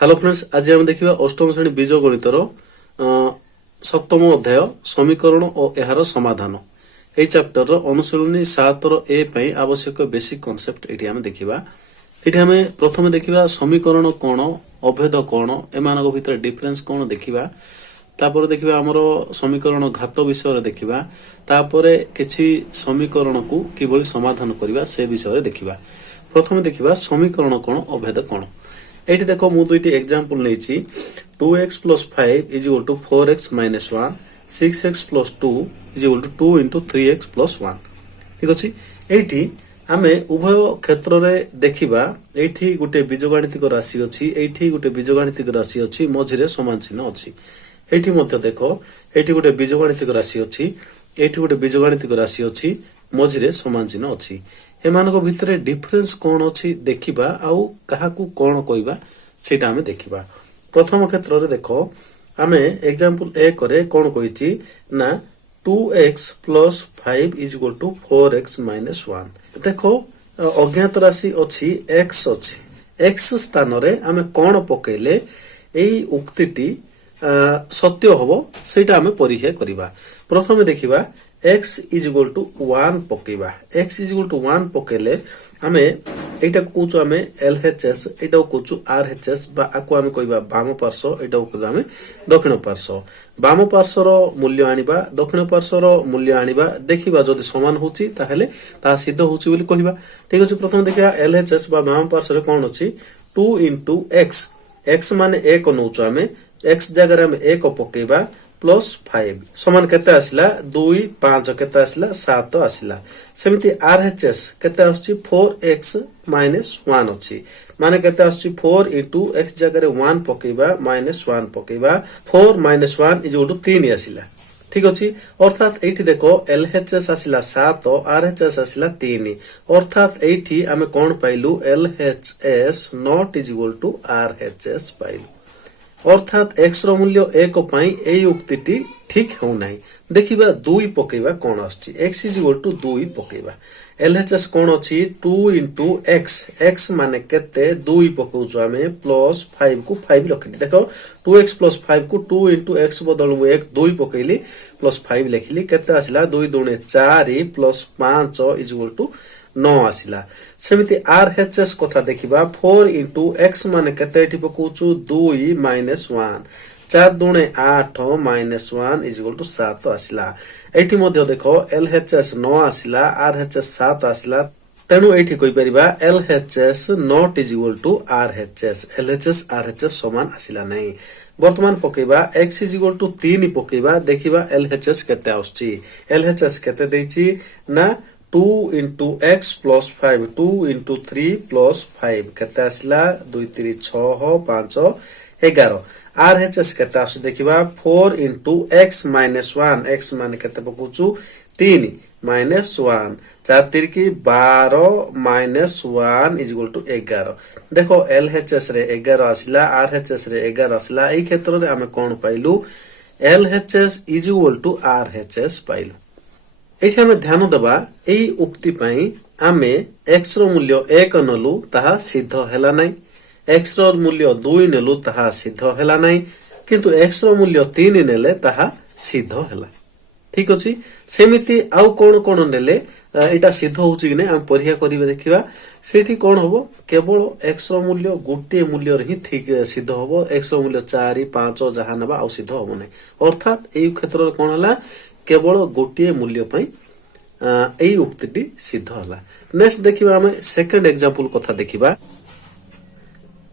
Hello friends, आज हम देखिबा अष्टम श्रेणी बीजगणितर सप्तम अध्याय समीकरण और एहार समाधान। एई चैप्टर रो अनुशीलनी 7 रो ए पई आवश्यक बेसिक कांसेप्ट एठी हम देखिबा। एठी हम प्रथम देखिबा समीकरण कोन, अभेद कोन, एमानक भितर डिफरेंस कोन देखिबा। तापर देखिबा हमरो समीकरण घात विषय रे देखिबा। तापर किछि समीकरण को किबोली समाधान करिबा से विषय रे देखिबा। प्रथम देखिबा समीकरण कोन, अभेद कोन। एठी देखो मु दुईटी example लेछि 2x + 5 = 4x - 1, 6x + 2 = 2 * 3x + 1। ठीक अछि। एठी आमे उभय क्षेत्र रे देखिबा। एठी गुटे बीजगणितिक राशि अछि, एठी गुटे बीजगणितिक राशि अछि, मझिरे समान चिन्ह अछि। एठी मध्ये देखो, एठी गुटे बीजगणितिक राशि अछि, एठी गुटे बीजगणितिक राशि अछि, मझिरे समान चिन्ह अछि। एमानक भितरे डिफरेंस कोन अछि देखिबा आउ काहाकू कोन कहबा सेटा हमें देखिबा। प्रथम क्षेत्र रे देखो, आमे एग्जांपल ए करे कोन कहिछि ना 2x + 5 = 4x - 1। देखो अज्ञात राशि अछि, x अछि। x स्थान रे आमे कोन पकेले एई उक्तिटी सत्य होबो सेटा हमें परीक्षा करिबा। प्रथम देखिबा x = 1 पकेबा। x = 1 पकेले हमें एटा कोचो हमें LHS, एटा कोचो RHS बा आको हमें कहबा वाम पार्श्व, एटा को हमें दक्षिण पार्श्व। वाम पार्श्व रो मूल्य आनिबा, दक्षिण पार्श्व रो मूल्य आनिबा, देखिबा जदि समान होची ताहेले ता सिद्ध होची बोली कहबा। ठीक अछि। प्रथम देखिबा LHS बा वाम पार्श्व रे कोन अछि 2 * x। x माने 1 नउचो हमें, x जगह रे हमें 1 पकेबा प्लस 5 समान केते आसिला 2 5 केते आसिला 7 आसिला। सेमिति RHS केते आछि 4x - 1 अछि, माने केते आछि 4 * x जगह रे 1 पकेबा -1 पकेबा 4 - 1 = 3 आसिला। ठीक अछि। अर्थात एठी देखो LHS आसिला 7, RHS आसिला 3, अर्थात एठी हमें कोन पाइलु LHS not = RHS पाइलु। अर्थात x रो मूल्य 1 पई एई उक्तिटी ठीक हो नाही। देखिबा 2 पकेबा कोन आछि, x = 2 पकेबा। LHS कोन अछि 2 * x, x माने केते 2 पकोछु हमें प्लस 5 को 5 रखिली। देखो 2x + 5 को 2 * x बदल मु 1 2 पकेली प्लस 5 लिखिली, केते आसिला 2 * 2 = 4 प्लस 5 = 9 आसिला। सेमिति RHS कथा देखिबा 4 * x माने केते एठी पकोछु 2 - 1, 4 * 2 = 8 -1 = 7 आसिला। एठी मध्ये देखो LHS 9 आसिला, RHS 7 आसिला, तेनु एठी कहि परिबा LHS not = RHS, LHS RHS समान आसिला नै। वर्तमान पकेबा x = 3 पकेबा, देखिबा LHS केते आउछि। LHS केते दैछि ना 2 * x + 5, 2 * 3 + 5 केते आसिला 2 3 6 5 11। RHS केते आसु देखिबा 4 * x - 1, x माने केते पकोछु 3 -1, 4 3 की 12 -1 = 11। देखो LHS रे 11 आसिला, RHS रे 11 आसिला। एई क्षेत्र रे हमें कोन पाइलु LHS = RHS पाइलु। एठी हमें ध्यान देबा एई उक्ति पई आमे x रो मूल्य 1 नलु ताहा सिद्ध हेला नै, x रो मूल्य 2 नेलु ताहा सिद्ध हेला नै, किंतु x रो मूल्य 3 नेले ताहा सिद्ध हेला। ठीक अछि। सेमिति आउ कोन कोन नेले एटा सिद्ध होउची कि नै हम परीक्षा करिवे देखिबा। सेठी कोन होबो केवल x रो मूल्य गोटे मूल्य रे ही ठीक सिद्ध होबो, x रो मूल्य 4 5 जहा नबा आउ सिद्ध होबो नै। अर्थात एई क्षेत्र रे कोन हला केवल गोटे मूल्य पई एई उक्तिटी सिद्ध होला। नेक्स्ट देखिबा हमें सेकंड एग्जांपल कथा देखिबा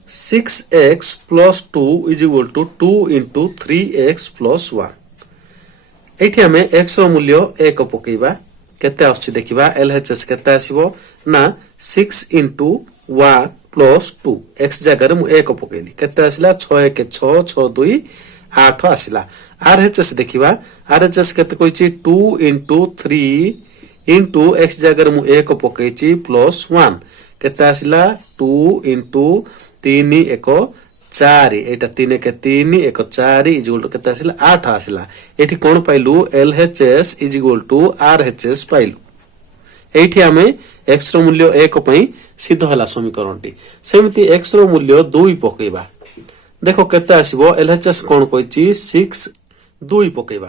6x + 2 = 2 * 3x + 1। एठी हमें x रो मूल्य 1 पकेबा, केते आछि देखिबा LHS केते आसीबो ना 6 * 1 + 2, x जगह रे मु 1 पकेली, केते आसिला 6 1 6 6 2 8 आसिला। RHS देखिबा, RHS केते कहिछि 2 * 3 * x जगह रे मु 1 पकेछि प्लस 1, केते आसिला 2 * 3 1 4, एटा 3 1 3 1 4 = केते आसिला 8 आसिला। एठी कोन पाइलु LHS = RHS पाइलु। एठी हमें x रो मूल्य 1 पई सिद्ध होला समीकरणटी। सेमिति x रो मूल्य 2 पकेबा, देखो केते आसीबो एलएचएस कोन कहछि 6 2 पकेबा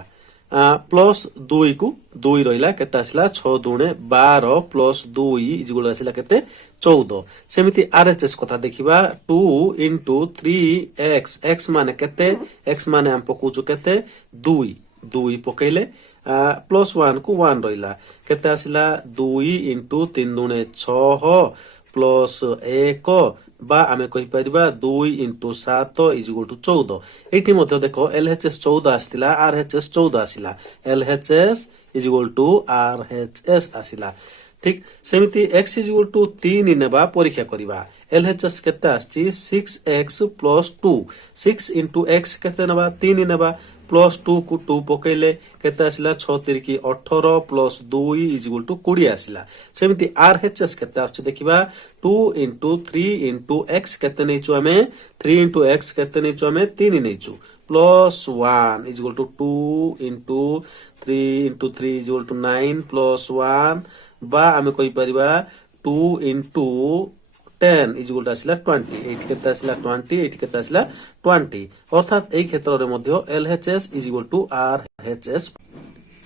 प्लस 2 को 2 रहिला केते आसिला 6 दुणे 12 प्लस 2 इजगुल आसिला केते 14 सेमिति आरएचएस कथा देखिबा 2 into 3x x माने केते x माने हम पकोचु केते 2 2 पकेले प्लस 1 को 1 रहिला केते आसिला 2 into 3 दुणे 6 प्लस 1 बा आमे कहि परिबा 2 into 7 is equal to 14 एठी मध्ये देखो LHS 14 आस्तिला RHS 14 आसिला LHS is equal to RHS आसिला ठीक सेमिति x is equal to 3 नेबा परीक्षा करिबा LHS केते आछि 6x plus 2 6 into x केते नेबा 3 नेबा प्लस 2 को 2 पकेले केते आसिला 6 3 की 18 प्लस 2 इज इक्वल टू 20 आसिला सेमिति आरएचएस केते आछि देखिबा 2 into 3 into x केते नेचु हमें 3 into x केते नेचु हमें 3 नेचु plus 1 is equal to 2 into 3 into 3 is equal to 9 plus 1 बा हमें कहि परिबा 2 into 10 इज इक्वल टू आसिला 20 एठी केते आसिला 20 एठी केते आसिला 20 अर्थात एई क्षेत्र रे मध्ये LHS is equal to RHS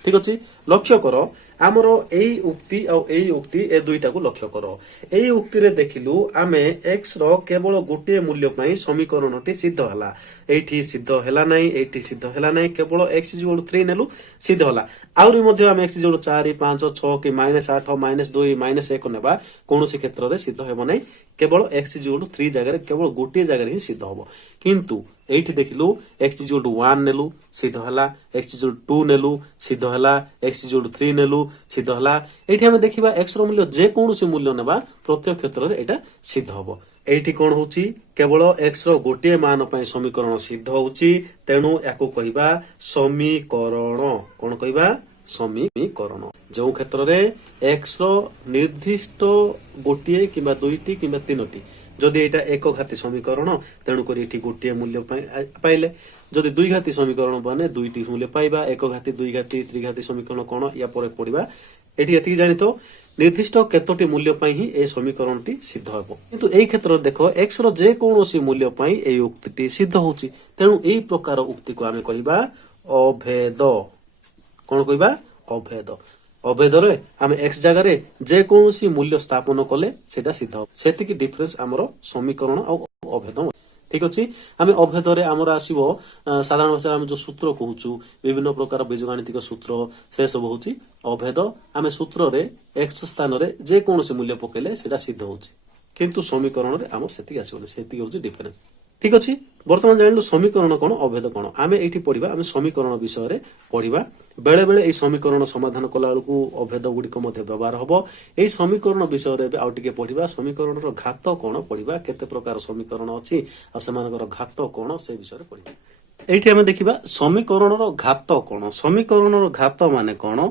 ठीक अछि लक्ष्य करो हमरो एई उक्ति और एई उक्ति ए दुईटा को लक्ष्य करो एई उक्ति रे देखिलु आमे x रो केवल गोटे मूल्य पई समीकरणटी सिद्ध हला एठी सिद्ध हला नै एठी सिद्ध हला नै केवल x 3 नेलु सिद्ध हला आउरी मध्ये आमे x 4 5 6 के -8 -2 -1 नेबा कोनोसी क्षेत्र रे सिद्ध हेबो नै केवल x 3 जगह रे केवल गोटे जगह रे सिद्ध होबो किंतु एठी देखिलु x 1 नेलु सिद्ध हला x 2 नेलु सिद्ध हला x 3 नेलु सिद्ध हला एठी हम देखिबा x रो मूल्य जे कोनोसी मूल्य नेबा प्रत्येक क्षेत्र रे एटा सिद्ध होबो एठी कोन होउची केवल x रो गोटे मान पय समीकरण सिद्ध होउची तेनु याको कहिबा समीकरण कोन कहिबा समीकरण जो क्षेत्र रे x रो निर्दिष्ट गोटे किबा दुईटी किबा तीनोटी जदि एटा एक घाती समीकरण तेणु करी एठी गोटे मूल्य पाइले जदि दुई घाती समीकरण बने दुईटी मूल्य पाइबा एक घाती दुई घाती त्रिघाती समीकरण कोन या परे पडिबा एठी एति जानि तो निर्दिष्ट केतोटी मूल्य पई ही ए समीकरणटी सिद्ध हेबो किंतु एई क्षेत्र देखो x रो जे कोनोसी मूल्य पई ए उक्तिटी सिद्ध होउची तेणु एई प्रकार उक्ति को आमे कहिबा अभेद कोन कहिबा अभेद अभेद रे आमे x जगह रे जे कोनोसी मूल्य स्थापन कले सेटा सिद्ध हो सेति की डिफरेंस हमरो समीकरण और अभेद ठीक अछि आमे अभेद रे हमर आसीबो साधारण भाषा हम जो सूत्र कहूचु विभिन्न प्रकार बीजगणितिक सूत्र से सब होची अभेद आमे सूत्र रे x स्थान रे जे कोनोसी मूल्य पकेले सेटा सिद्ध होची किंतु समीकरण रे हमर सेति आसीबो सेति होची डिफरेंस ठीक अछि वर्तमान जानलु समीकरण कोन अभेद कोन आमे एठी पढिबा आमे समीकरण विषय रे पढिबा बेले बेले ए समीकरण समाधान कला बेलकु अभेद गुडी को मध्ये व्यवहार हबो ए समीकरण विषय रे आउ टिके पढिबा समीकरण रो घात कोन पढिबा केते प्रकार समीकरण अछि आ सेमानकर घात कोन से विषय रे पढिबा एठी आमे देखिबा समीकरण रो घात कोन समीकरण रो घात माने कोन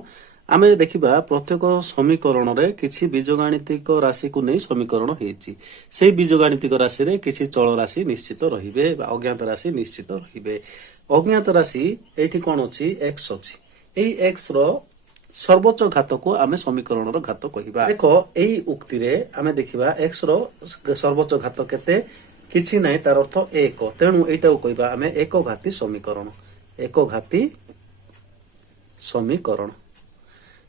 आमे देखिबा प्रत्येक समीकरण रे किछि बीजगणितिक राशि को नै समीकरण हेछि से बीजगणितिक राशि रे किछि चल राशि निश्चित रहिबे बा अज्ञात राशि निश्चित रहिबे अज्ञात राशि एठी कोन अछि x अछि एई x रो सर्वोच्च घात को आमे समीकरण रो घात कहिबा देखो एई उक्ति रे आमे देखिबा x रो सर्वोच्च घात केते किछि नै तार अर्थ 1 तेनु एटा को कहिबा आमे एक घाती समीकरण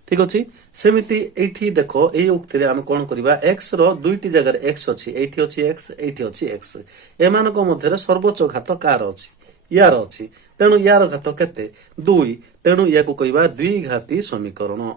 ठीक अछि सेमिति एठी देखो एई उक्ति रे हम कोन करिबा x रो दुईटी जगह रे x अछि एठी अछि x एठी अछि x एमान को मध्य रे सर्वोच्च घात कार अछि यार अछि तेनु यार घात केते 2 तेनु या को कहिबा द्विघाती समीकरण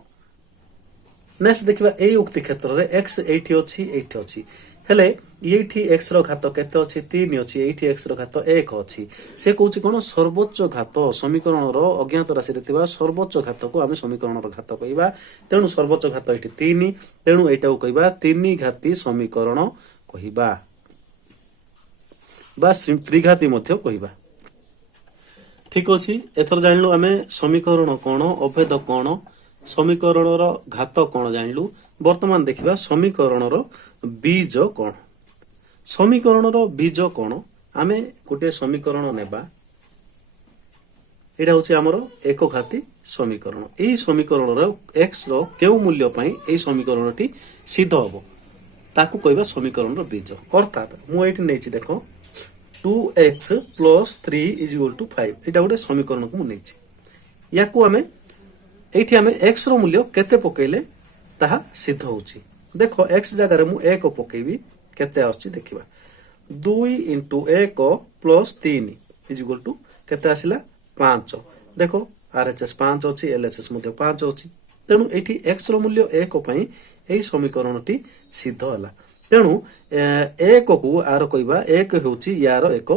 नेक्स्ट देखिबा एई उक्ति क्षेत्र रे x एठी अछि हेले एठी x रो घात केते अछि 3 अछि एठी x रो घात 1 अछि से कहूची कोन सर्वोच्च घात समीकरण रो अज्ञात राशि रे थिबा सर्वोच्च घात को आमे समीकरण रो घात कहिबा तेनु सर्वोच्च घात एठी 3 तेनु एटा को कहिबा 3 घाती समीकरण कहिबा बा त्रिघाती मध्ये कहिबा ठीक अछि एथर जानलु आमे समीकरण कोन अभेद कोन समीकरण रो घात कोन जानलु वर्तमान देखिबा समीकरण रो बीज कोन समीकरण रो बीज कोन आमे गोटे समीकरण नेबा एटा होची हमरो एक घाती समीकरण एई समीकरण रो x रो केउ मूल्य पई एई समीकरणटी सिद्ध होबो ताकू कहबा समीकरण रो बीज अर्थात मु एठी नेछि देखो 2x plus 3 is equal to 5 एटा गोटे समीकरण को मुझे या आम ये आम एक्स रूल्य केते पकेले ताहा सिद्ध होची देखो एक्स जगार मु 1 पकेबी केते आछी देखिबा 2 into 1 plus 3 is equal to केते आसिला 5 देखो आरएचएस 5 अछि एलएचएस मध्ये 5 अछि तेणु एठी एक्स रो मूल्य 1 पई एई समीकरणटी सिद्ध होला तेणु 1 को आर कहबा 1 होउची यार एक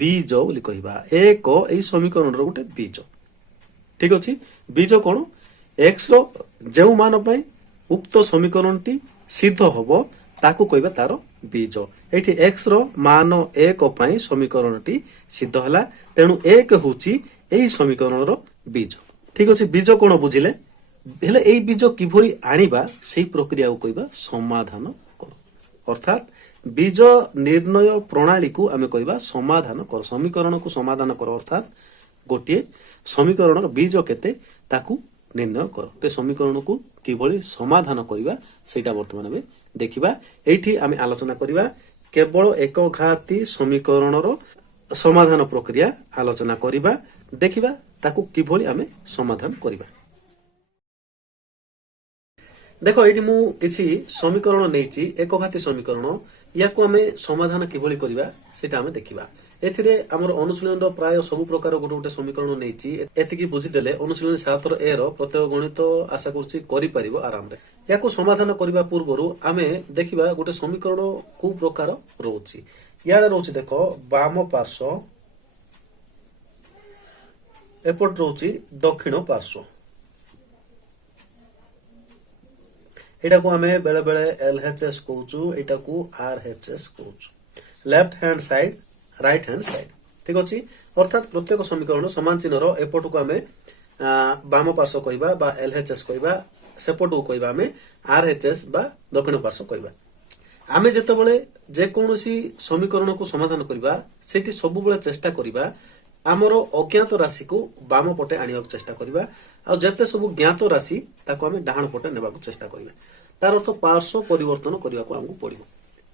बीज बोली कहबा 1 एई समीकरण रो गुटे बीज ठीक अछि बीज कोन एक्स रो जेउ मान पई उक्त समीकरणटी सिद्ध होबो ताकू कहबा तार बीज एठी एक्स रो मान 1 पई समीकरणटी सिद्ध होला तेणु 1 होउची एई समीकरण रो बीज ठीक अछि बीज कोन बुझिले हेले एई बीज किभली आनिबा सेही प्रक्रिया को कहबा समाधान कर अर्थात बीज निर्णय प्रणाली को आमे कहबा समाधान कर समीकरण को समाधान कर अर्थात गोटे समीकरण बीज केते ताकू निर्णय कर ते समीकरण को किभली समाधान करिबा सेटा वर्तमान में देखिबा एठी आमे आलोचना करिबा केवल एक घाती समीकरण रो समाधान प्रक्रिया आलोचना करिबा देखिबा ताकू किभली आमे समाधान करिबा देखो ये मु किसी समीकरण नहीं एक घाती समीकरण या को आमे समाधान किभली करिबा सेटा आमे देखिबा एथिरे हमर अनुशीलन रो प्राय सब प्रकार गोटे गोटे समीकरण नहीं एतिकी बुझी देले अनुशीलन 7 रो ए रो प्रत्येक गणित आशा करछि करि परिबो आराम रे या को समाधान करिबा पूर्वरु आमे देखिबा गोटे समीकरण को प्रकार रोछि याडा रोछि देखो वाम पार्श्व एपट रोछि दक्षिण पार्श्व एटा को आमे बेले बेले एलएचएस कहउछु एटा को आरएचएस कहउछु left hand side right hand side ठीक अछि अर्थात प्रत्येक समीकरण समान चिन्ह रो एपट को आमे वाम पार्श्व कहबा बा एलएचएस कहबा सेपट को कहबा आमे आरएचएस बा दक्षिण पार्श्व कहबा आमे जेतेबेले जे कोनोसी समीकरण को समाधान करबा सेठी सब बेले चेष्टा करबा आमर अज्ञात राशि को वाम पटे आनिबा चेष्टा करबा आ जते सब ज्ञात राशि ताको आमे डाहाण पटे नेबा चेष्टा करबा तार अर्थ पार्श्व परिवर्तन करबा को हमकु पड़िबो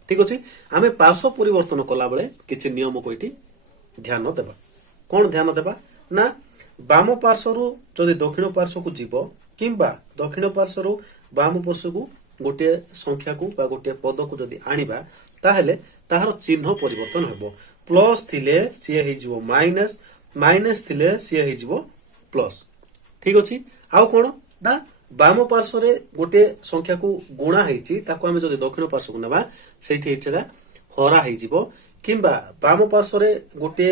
ठीक अछि आमे पार्श्व परिवर्तन कला बेले किछि नियम को इठी ध्यान देबा कोन ध्यान देबा ना वाम पार्श्व रु जदि दक्षिण पार्श्व को जीवो किंबा दक्षिण पार्श्व रु वाम पार्श्व को गोटे संख्या को बा गोटे पद को जदि आनिबा ताहेले ताहार चिन्ह परिवर्तन हेबो प्लस थिले सी हे जिवो माइनस माइनस थिले सी हे जिवो प्लस ठीक अछि आउ कोन ना वाम पार्श्व रे गोटे संख्या को गुणा हेछि ताको हमें जदि दक्षिण पार्श्व को नेबा सेठी हेछला हरा हे जिवो किंबा वाम पार्श्व रे गोटे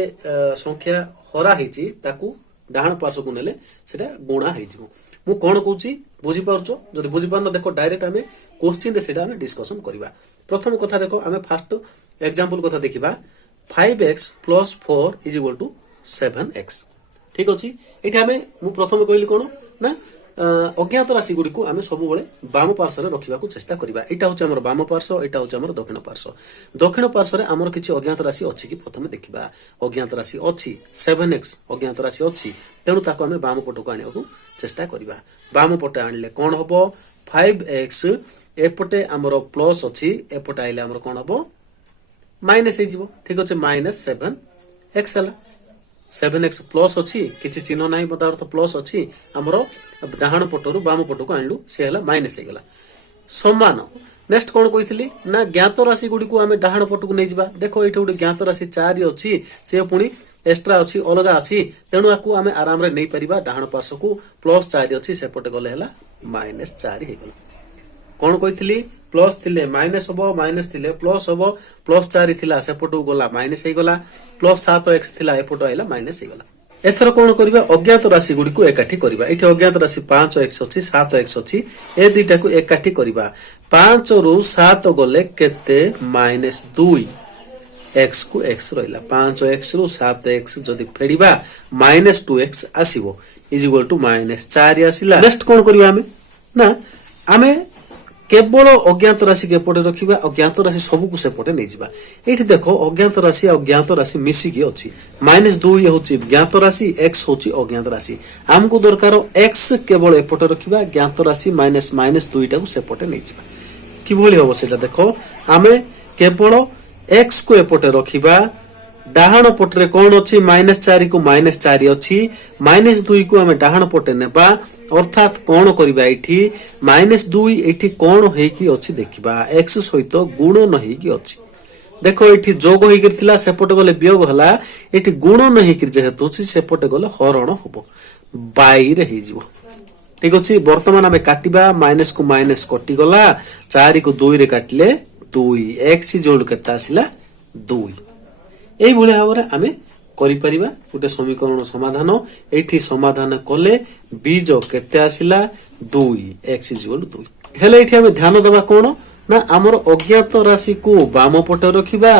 संख्या हरा हेछि ताको डाहाण पार्श्व को नेले सेटा गुणा हे जिवो मु कोन कहूची बुझी पारछो जदि बुझी पारन देखो डायरेक्ट हमें क्वेश्चन रे सेटा हमें डिस्कशन करबा प्रथम कथा देखो हमें फर्स्ट एग्जांपल कथा देखिबा 5x + 4 = 7x ठीक अछि एठी हमें मु प्रथम कहली कोन ना अज्ञात राशि गुडी को हमें सब बेले वाम पार्श्व रे रखिबा को चेष्टा करबा एटा होचे हमर वाम पार्श्व एटा होचे हमर दक्षिण पार्श्व रे हमर किछि अज्ञात राशि अछि कि प्रथम देखिबा अज्ञात राशि अछि 7x अज्ञात राशि अछि तेनु ताको हमें वाम पट को आनिया को चेष्टा करबा वाम पटे आनिले कोन हबो 5x एपटे हमर प्लस अछि एपटे आइले हमर कोन हबो माइनस हे जिवो ठीक अछि -7x हला 7x प्लस अछि किछि चिन्ह नाही बता अर्थ प्लस अछि हमरो डाहाण पटरु वाम पट को आनलु से हला माइनस हे गेला समान नेक्स्ट कोन कहितली ना ज्ञात राशि गुडी को हमें डाहाण पट को नै जिबा देखो एठो गुडी ज्ञात राशि 4 अछि से पुनी एक्स्ट्रा अछि अलगा अछि तेनु आकु हमें आराम रे नै परिबा डाहाण पार्श्व को +4 अछि से पटे गले हला -4 हे गेला कोन कहितली प्लस थिले माइनस हबो माइनस थिले प्लस हबो +4 थिला से पटो गला माइनस हे गला +7x थिला ए पटो आइला माइनस हे गला एथर कोन करबा अज्ञात राशि गुडी को एकाठी करबा एठी अज्ञात राशि 5x अछि 7x अछि ए दुईटा को एकाठी करबा 5 रु 7 गले केते -2 x को x रहिला 5x रु 7x जदि फेडिबा -2x आसीबो =-4 आसीला नेक्स्ट कोन करबा हमें ना हमें केवल अज्ञात राशि के पटे रखिबा अज्ञात राशि सब को से पटे नै जिबा एठी देखो अज्ञात राशि मिसी की अछि -2 होची ज्ञात राशि x होची अज्ञात राशि हमको दरकार x केवल ए पटे रखिबा ज्ञात राशि -2 टा को से पटे नै जिबा कि भली होबो सेटा देखो हमें केवल एक्स को एपटे रखिबा डाहाण पटरे कौन अच्छी -4 को -4 अच्छी -2 को आम डाहाण पटे नेबा अर्थात कौन करबा एठी -2 एठी कौन हेकी अच्छी देखिबा एक्स सहित गुणन हेकी अच्छी देखो एठी जोग होइकर थिला सेपटे गले वियोग हला एठी गुणन हेकी जेहेतु अछि सेपटे गले हरण होबो 22 रे हेजिवो ठीक अछि वर्तमान आमे काटिबा माइनस को माइनस कटि गला 4 को 2 रे काटले 2 x जोड़ केता आसिला 2 एई भले भाबरे आमे करि परिबा गोटे समीकरण समाधान एठी समाधान कले बीज केते आसिला 2 x 2 हेले एठी आमे ध्यान देबा कोन ना आमर अज्ञात राशि को बाम पटे रखिबा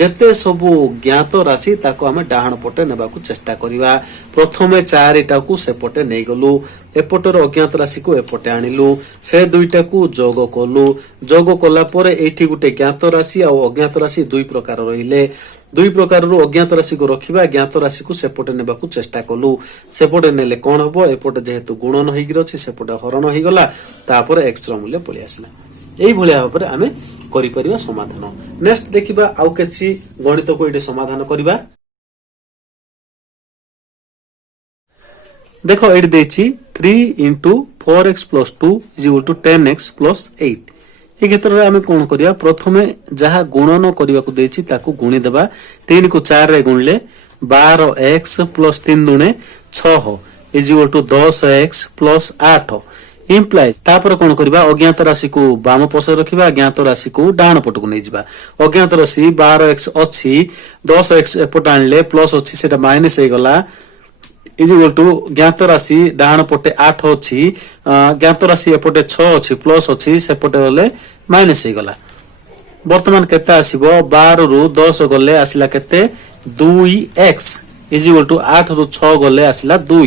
जेते सबु ज्ञात राशि ताको आमे डाहाण पटे नेबा को चेष्टा करिबा प्रथमे 4 टा को सेपटे नै गलु एपटर अज्ञात राशि को एपटे आनिलु से दुईटा को जोग कलु जोग कला परे एठी गुटे ज्ञात राशि आ अज्ञात राशि दुई प्रकार रहिले दुई प्रकार रो अज्ञात राशि को रखिबा ज्ञात राशि को सेपटे नेबा को चेष्टा कलु सेपटे नेले कोन हबो एपटे जेहेतु गुणन होई गिर अछि सेपटे हरण होई गला तापर x रो मूल्य पळि आसला एई भलिया भाबरे आमे करि परिबा समाधान नेक्स्ट देखिबा आउ केछि गणित को एटे समाधान करिबा देखो एट देछि 3 * 4x + 2 = 10x + 8 ए क्षेत्र रे आमे कोन करिया प्रथमे जहा गुणन करिवा को देछि ताकू गुणी देबा 3 को 4 रे गुणले 12x + 3 दुणे 6 = 10x + 8 इम्प्लाइज तापर कोन करबा अज्ञात राशि को बाम पसे रखिबा ज्ञात राशि को डाहाण पट को नै जिबा अज्ञात राशि 12x अछि 10x एपट आनले प्लस अछि सेटा माइनस हे गला = ज्ञात राशि डाहाण पटे 8 अछि ज्ञात राशि एपटे 6 अछि प्लस अछि सेपटे गले माइनस हे गला वर्तमान केते आसीबो 12 रु 10 गले आसिला केते 2x = 8 रु 6 गले आसिला 2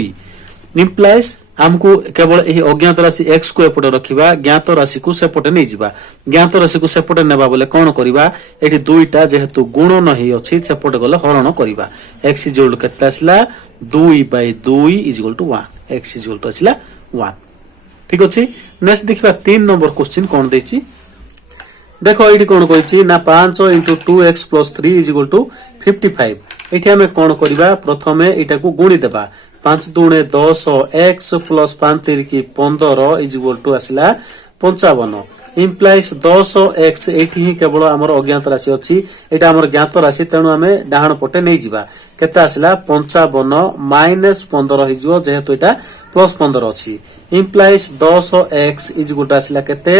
इम्प्लाइज हमको केवल एही अज्ञात राशि x को एपटे रखिबा ज्ञात राशि को सेपटे नै जिबा ज्ञात राशि को सेपटे नेबा बोले कोन करिबा एठी दुईटा जेहेतु गुण नहि अछि सेपटे गले हरण करिबा x जोड़ केते आसला 2/2 = 1 x जोड़ आसला 1 ठीक अछि नेक्स्ट देखिबा 3 नंबर क्वेश्चन कोन दैछि देखो एठी कोन कहिछि ना 5 * 2x + 3 = 55 एठी हमें कोन करिबा प्रथमे एटा को गुणी देबा 5 दुणे 10 x + 5 3 की 15 = आसला 55 इम्प्लाइज 10x एठी ही केवल हमर अज्ञात राशि अछि एटा हमर ज्ञात राशि तेनु हमें डाहाण पटे नै जिबा केते आसला 55 - 15 हिजो जेहेतु एटा +15 अछि इम्प्लाइज 10x = आसला केते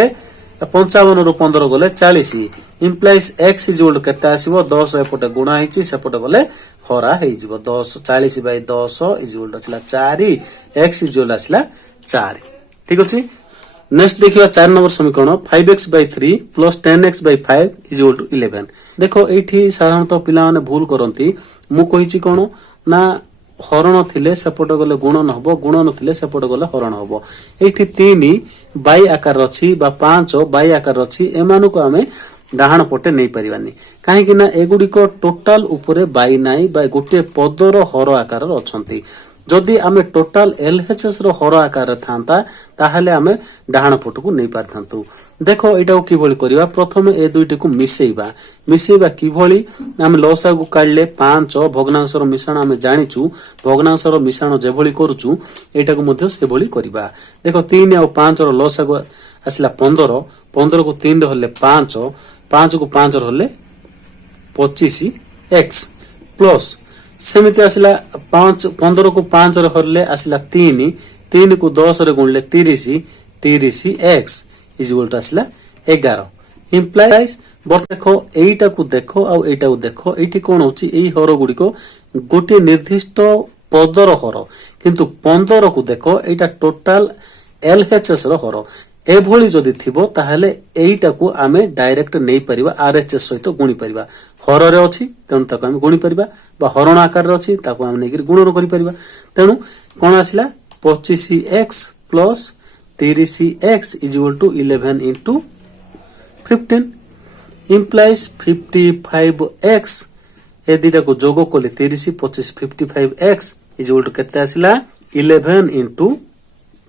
55 रु 15 गले 40 इम्प्लाइज x = केते आसीबो 10 एपटे गुणा हिची सेपटे गले हरा हे जिवो 10 40/10 = आसला 4 x = आसला 4 ठीक अछि नेक्स्ट देखिबा 4 नंबर समीकरण 5x/3 + 10x/5 = 11 देखो एठी साधारणतः पिला माने भूल करंती मु कहिची कोन ना हरण थिले सेपटे गले गुणन हबो गुणन थिले सेपटे गले हरण हबो एठी 3 बाई आकार अछि बा 5 बाई आकार अछि एमानु को हमें डाहाण पटे नै परिबानी काहे कि ना एगुडी को टोटल ऊपरे बाई नाइ बा गोटे पदर हर आकार अछंती जदि आमे टोटल एलएचएस रो हर आकार थांता ताहाले आमे डाहाण पट को नै पारथांतु देखो एटा को किभली करिवा प्रथमे ए दुईटी को मिसेइबा किभली आमे लसा को काढले 5 भग्नांशर मिश्रण आमे जानिचु भग्नांशर मिश्रण जेभली करूचु एटा को मध्ये सेभली करिवा देखो 3 और 5 रो लसा को आसला 15 15 को 3 रे होले 5 5 को 5 रे होले 25x प्लस सेमिति आसला 5 15 को 5 रे होले आसला 3 3 को 10 रे गुणले 30 30x = आसला 11 इम्प्लाइज देखो एटा को देखो आ एटा को देखो एठी कोन होची एई हर गुडी को गोटे निर्दिष्ट पदर हर किंतु 15 को देखो एटा टोटल एलएचएस रो हर एभली जदि थिबो ताहाले एइटा को आमे डायरेक्ट नै परिबा आरएचएस सहित गुणी परिबा हर रे अछि तेनु ताको आमे गुणी परिबा बा हरण आकार रे अछि ताको आमे नेगिर गुणन करि परिबा तेनु कोन आसला 25x + 30x = 11 * 15 implies 55x ए दिटा को जोगो कोले 30 25 55x = केते आसला 11 *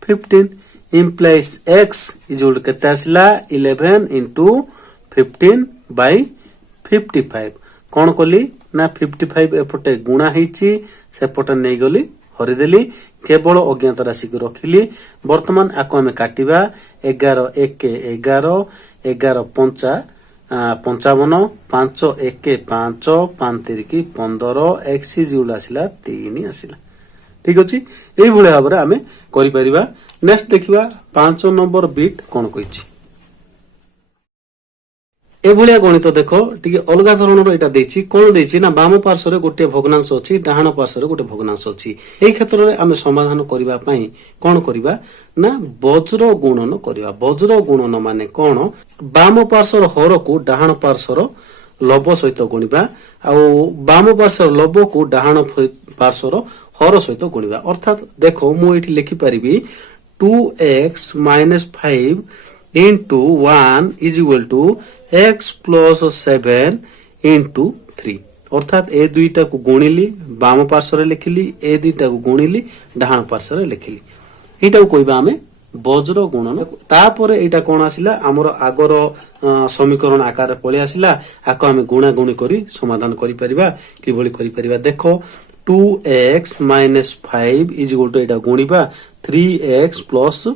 15 implies x = केते आसला 11 * 15/15 55 कौन कली ना 55 एपटे गुणा ହେଇଛି सेपटे नहीं गली हरिदेली केवल अज्ञात राशि को रखिली वर्तमान आको आमे काटिबा 11 1 11 11 5 55 5 1 5 5 3 15 x जोड़ा आसिला 3 आसिला ठीक अछि एई भले भाबरे आमे करि परिबा नेक्स्ट देखिबा 5 नंबर बिट कोन कहिछि ए भलिया गणित देखो टिके अलगा धरणर एटा देछि कोन देछि ना बाम पार्श्व रे गोटे भग्नांश अछि डाहाण पार्श्व रे गोटे भग्नांश अछि एई क्षेत्र रे आमे समाधान करिबा पई कोन करिबा ना वज्र गुणन करिबा वज्र गुणन माने कोन बाम पार्श्व हर को डाहाण पार्श्व लब सहित गुणिबा आ बाम पार्श्व लब को डाहाण पार्श्व हर सहित गुणिबा अर्थात देखो मु एठी लिखि परिबी 2x - 5 into 1 is equal to x plus 7 into 3 अर्थात ए दुईटा को गुणिली बाम पार्श्व लिखिली ए दुईटा को गुणिली डाहाण पार्श्व लिखिली एटा को कहबा हमें वज्र गुणन तापर एटा कोन आसिला हमर आगर समीकरण आकार पळे आसिला आको हमें गुणा गुणी करी समाधान करि परिबा कि भली करि परिबा देखो 2x - 5 is equal to Etah गुणिबा 3x plus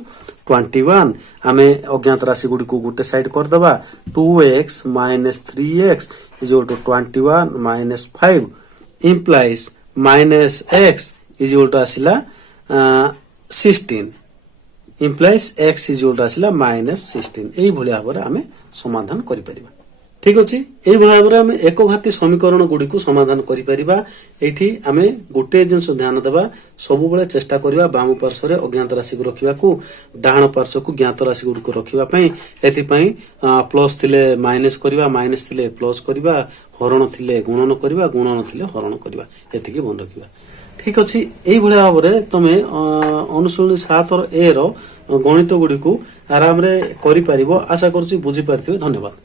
21 आमे अज्ञात राशि गुडी को गोटे साइड कर दबा 2x - 3x is equal to 21 - 5 implies -x is equal to आसिला 16 implies x is equal to आसिला -16 एई भली भाबरे आमे समाधान करि परिबा ठीक अछि एई भली भाबरे आमे एकघाती समीकरण गुडी को समाधान करि परिबा एठी आमे गोटे जिंस ध्यान देबा सब बेले चेष्टा करिबा बाम पार्श्व रे अज्ञात राशि को रखिबा को डाहाण पार्श्व को ज्ञात राशि गुडी को रखिबा पई एथि पई प्लस थिले माइनस करिबा माइनस थिले प्लस करिबा हरण थिले गुणन करिबा गुणन थिले हरण करिबा एथि के बन रखिबा ठीक अछि एई भली भाबरे तमे अनुसरणी 7 और ए रो गणित गुडी को आराम रे करि परिबो आशा करछि बुझि परथिबे धन्यवाद।